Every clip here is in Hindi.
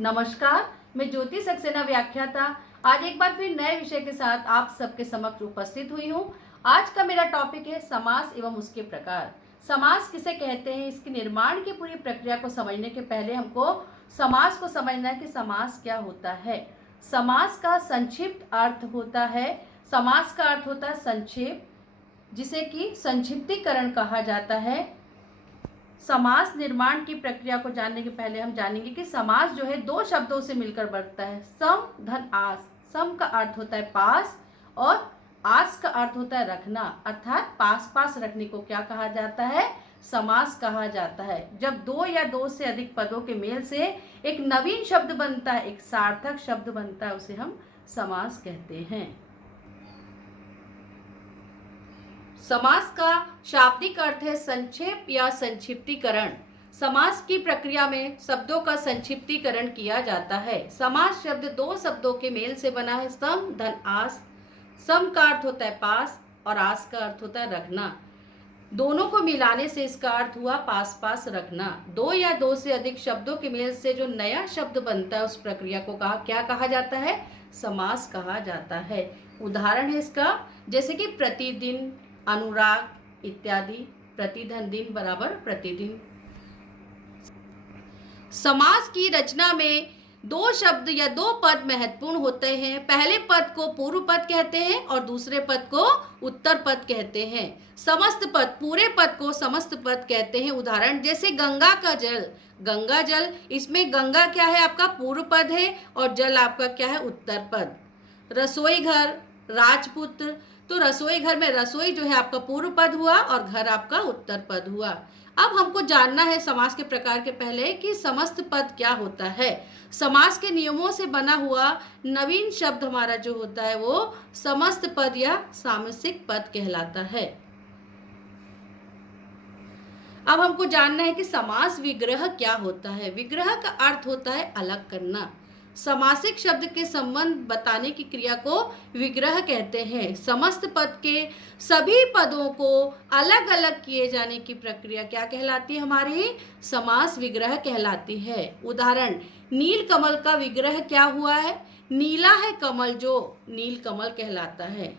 नमस्कार, मैं ज्योति सक्सेना व्याख्याता आज एक बार फिर नए विषय के साथ आप सबके समक्ष उपस्थित हुई हूँ। आज का मेरा टॉपिक है समास एवं उसके प्रकार। समास किसे कहते हैं, इसके निर्माण की पूरी प्रक्रिया को समझने के पहले हमको समास को समझना है कि समास क्या होता है। समास का संक्षिप्त अर्थ होता है, समास का अर्थ होता है संक्षेप, जिसे कि संक्षिप्तीकरण कहा जाता है। समास निर्माण की प्रक्रिया को जानने के पहले हम जानेंगे कि समास जो है दो शब्दों से मिलकर बनता है, सम धन आस। सम का अर्थ होता है पास और आस का अर्थ होता है रखना, अर्थात पास पास रखने को क्या कहा जाता है, समास कहा जाता है। जब दो या दो से अधिक पदों के मेल से एक नवीन शब्द बनता है, एक सार्थक शब्द बनता है, उसे हम समास कहते हैं। समास का शाब्दिक अर्थ है संक्षेप या संक्षिप्तीकरण। समास की प्रक्रिया में शब्दों का संक्षिप्तीकरण किया जाता है। समास शब्द दो शब्दों के मेल से बना है, सम धन आस। सम का अर्थ होता है पास और आस का अर्थ होता है रखना। दोनों को मिलाने से इसका अर्थ हुआ पास पास रखना। दो या दो से अधिक शब्दों के मेल से जो नया शब्द बनता है, उस प्रक्रिया को क्या कहा जाता है, समास कहा जाता है। उदाहरण है इसका, जैसे कि प्रतिदिन, अनुराग इत्यादि। प्रतिधन दिन बराबर प्रतिदिन। समास की रचना में दो शब्द या दो पद महत्वपूर्ण होते हैं। पहले पद को पूर्व पद कहते हैं और दूसरे पद को उत्तर पद कहते हैं। समस्त पद, पूरे पद को समस्त पद कहते हैं। उदाहरण जैसे गंगा का जल, गंगा जल, इसमें गंगा क्या है, आपका पूर्व पद है और जल आपका क्या है, उत्तर पद। रसोई घर, राजपुत्र, तो रसोई घर में रसोई जो है आपका पूर्व पद हुआ और घर आपका उत्तर पद हुआ। अब हमको जानना है समास के प्रकार के पहले कि समस्त पद क्या होता है। समास के नियमों से बना हुआ नवीन शब्द हमारा जो होता है वो समस्त पद या सामसिक पद कहलाता है। अब हमको जानना है कि समास विग्रह क्या होता है। विग्रह का अर्थ होता है अलग करना। समासिक शब्द के संबंध बताने की क्रिया को विग्रह कहते हैं। समस्त पद के सभी पदों को अलग अलग किए जाने की प्रक्रिया क्या कहलाती है, हमारी समास विग्रह कहलाती है। उदाहरण, नील कमल का विग्रह क्या हुआ है, नीला है कमल, जो नील कमल कहलाता है।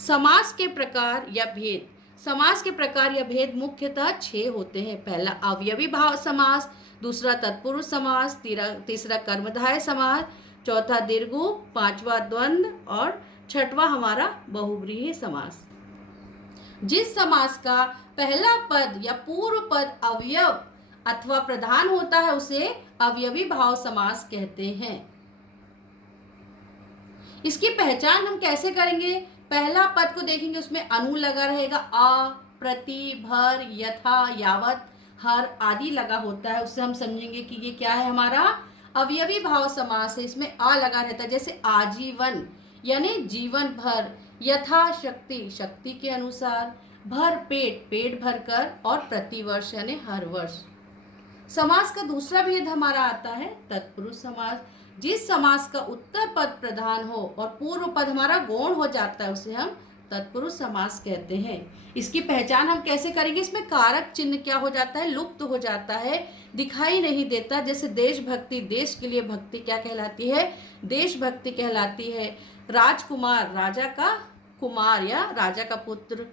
समास के प्रकार या भेद। समास के प्रकार या भेद मुख्यतः 6 होते हैं। पहला अवयवी भाव समास, दूसरा तत्पुरुष समास, तीसरा कर्मधारय समास, चौथा दीर्घु, पांचवा द्वंद्व और छठवां हमारा बहुव्रीहि समास। जिस समास का पहला पद या पूर्व पद अवयव अथवा प्रधान होता है उसे अवयवी भाव समास कहते हैं। इसकी पहचान हम कैसे करेंगे, पहला पद को देखेंगे, उसमें अनु लगा रहेगा, आ, प्रति, भर, यथा, यावत, हर आदि लगा होता है, उससे हम समझेंगे कि ये क्या है, हमारा अवयवी भाव समास है। इसमें आ लगा रहता है, जैसे आजीवन यानी जीवन भर, यथा शक्ति, शक्ति के अनुसार, भर पेट, पेट भरकर, और प्रतिवर्ष यानी हर वर्ष। समास का दूसरा भेद हमारा आता है तत्पुरुष समास। जिस समास का उत्तर पद प्रधान हो और पूर्व पद हमारा गौण हो जाता है उसे हम तत्पुरुष समास कहते हैं। इसकी पहचान हम कैसे करेंगे, इसमें कारक चिन्ह क्या हो जाता है, लुप्त हो जाता है, दिखाई नहीं देता। जैसे देशभक्ति, देश के लिए भक्ति क्या कहलाती है, देशभक्ति कहलाती है। राजकुमार, राजा का कुमार या राजा का पुत्र।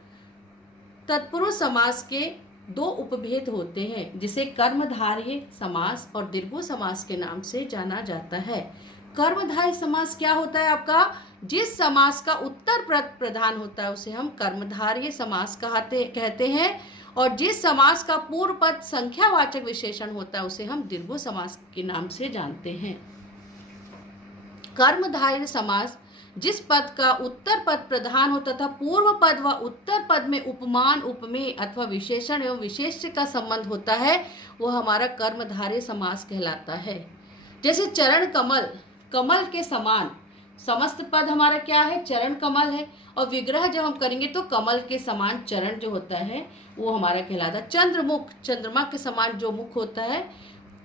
तत्पुरुष समास के दो उपभेद होते हैं, जिसे कर्मधारय समास और दीर्घु समास के नाम से जाना जाता है। कर्मधारय समास क्या होता है आपका, जिस समास का उत्तर पद प्रधान होता है उसे हम कर्मधारय समास कहते हैं, और जिस समास का पूर्व पद संख्यावाचक विशेषण होता है उसे हम दीर्घु समास के नाम से जानते हैं। कर्मधारय समास जिस पद का उत्तर पद प्रधान होता था, पूर्व पद व उत्तर पद में उपमान, उपमेय अथवा विशेषण एवं विशेष्य का संबंध होता है, वह हमारा कर्मधारय समास कहलाता है। जैसे चरण कमल, कमल के समान, समस्त पद हमारा क्या है, चरण कमल है, और विग्रह जब हम करेंगे तो कमल के समान चरण जो होता है वो हमारा कहलाता है। चंद्रमुख, चंद्रमा के समान जो मुख होता है,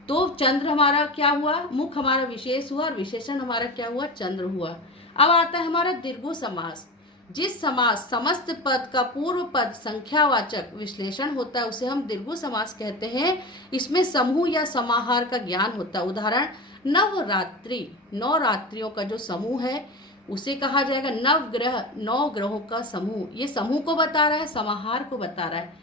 तो चंद्र हमारा क्या हुआ, मुख हमारा विशेष हुआ और विशेषण हमारा क्या हुआ, चंद्र हुआ। अब आता है हमारा दीर्घु समास। जिस समास समस्त पद का पूर्व पद संख्यावाचक विश्लेषण होता है उसे हम दीर्घ समास कहते हैं। इसमें समूह या समाहार का ज्ञान होता है। उदाहरण, नवरात्रि, 9 रात्रियों का जो समूह है उसे कहा जाएगा नवग्रह, 9 ग्रहों का समूह। ये समूह को बता रहा है, समाहार को बता रहा है।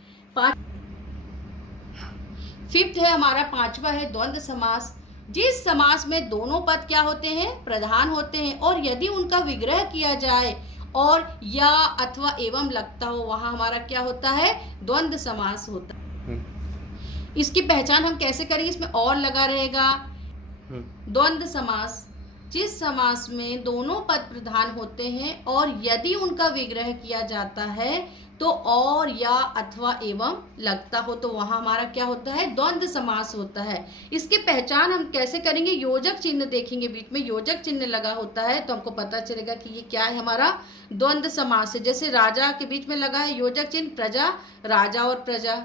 फिफ्थ है हमारा, पांचवा है द्वंद्व समास। जिस समास में दोनों पद क्या होते हैं, प्रधान होते हैं, और यदि उनका विग्रह किया जाए और या अथवा एवं लगता हो, वहां हमारा क्या होता है, द्वंद्व समास होता है। इसकी पहचान हम कैसे करेंगे, इसमें और लगा रहेगा। द्वंद्व समास, जिस समास में दोनों पद प्रधान होते हैं और यदि उनका विग्रह किया जाता है तो और या अथवा एवं लगता हो, तो वहां हमारा क्या होता है, द्वंद्व समास होता है। इसकी पहचान हम कैसे करेंगे, योजक चिन्ह देखेंगे, बीच में योजक चिन्ह लगा होता है तो हमको पता चलेगा कि ये क्या है, हमारा द्वंद्व समास है। जैसे राजा के बीच में लगा है योजक चिन्ह, प्रजा, राजा और प्रजा,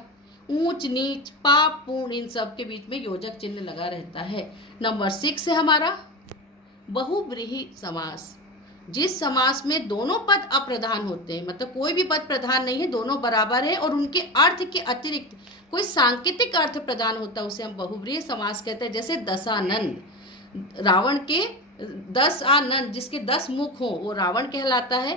ऊंच नीच, पाप पुण्य, इन सब के बीच में योजक चिन्ह लगा रहता है। नंबर 6 है हमारा बहुव्रीहि समास। जिस समास में दोनों पद अप्रधान होते हैं, मतलब कोई भी पद प्रधान नहीं है, दोनों बराबर है और उनके अर्थ के अतिरिक्त कोई सांकेतिक अर्थ प्रदान होता है, उसे हम बहुव्रीहि समास कहते हैं। जैसे दशानन, रावण के 10 आनंद, जिसके 10 मुख हो वो रावण कहलाता है।